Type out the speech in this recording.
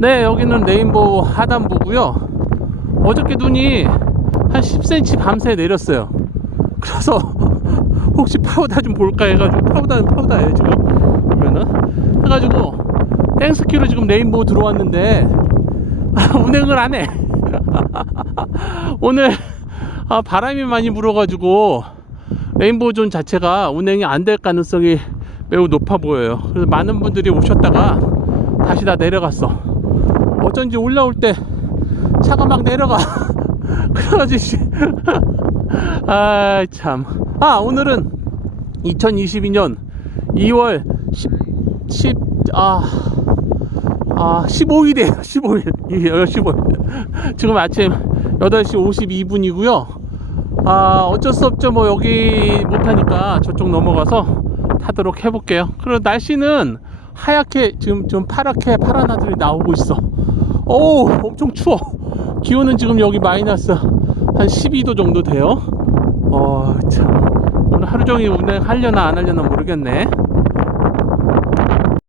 네, 여기는 레인보우 하단부고요. 어저께 눈이 한 10cm 밤새 내렸어요. 그래서 혹시 파우다 좀 볼까 해가지고 파우다는 파우다예요 지금 보면은 해가지고 땡스키로 지금 레인보우 들어왔는데 아, 운행을 안 해. 오늘 아, 바람이 많이 불어가지고 레인보우 존 자체가 운행이 안 될 가능성이 매우 높아 보여요. 그래서 많은 분들이 오셨다가 다시 다 내려갔어. 어쩐지 올라올 때 차가 막 내려가. 그래가지고 씨. 아 참. 아 오늘은 2022년 2월 10, 10, 아, 아, 15일이에요. 15일. 15일. 지금 아침 8시 52분이고요. 아, 어쩔 수 없죠. 뭐, 여기 못하니까 저쪽 넘어가서 타도록 해볼게요. 그리고 날씨는 하얗게, 지금, 좀 파랗게 파란 하늘이 나오고 있어. 어우 엄청 추워. 기온은 지금 여기 마이너스 한 12도 정도 돼요. 어참. 오늘 하루 종일 운행 하려나 안 하려나 모르겠네.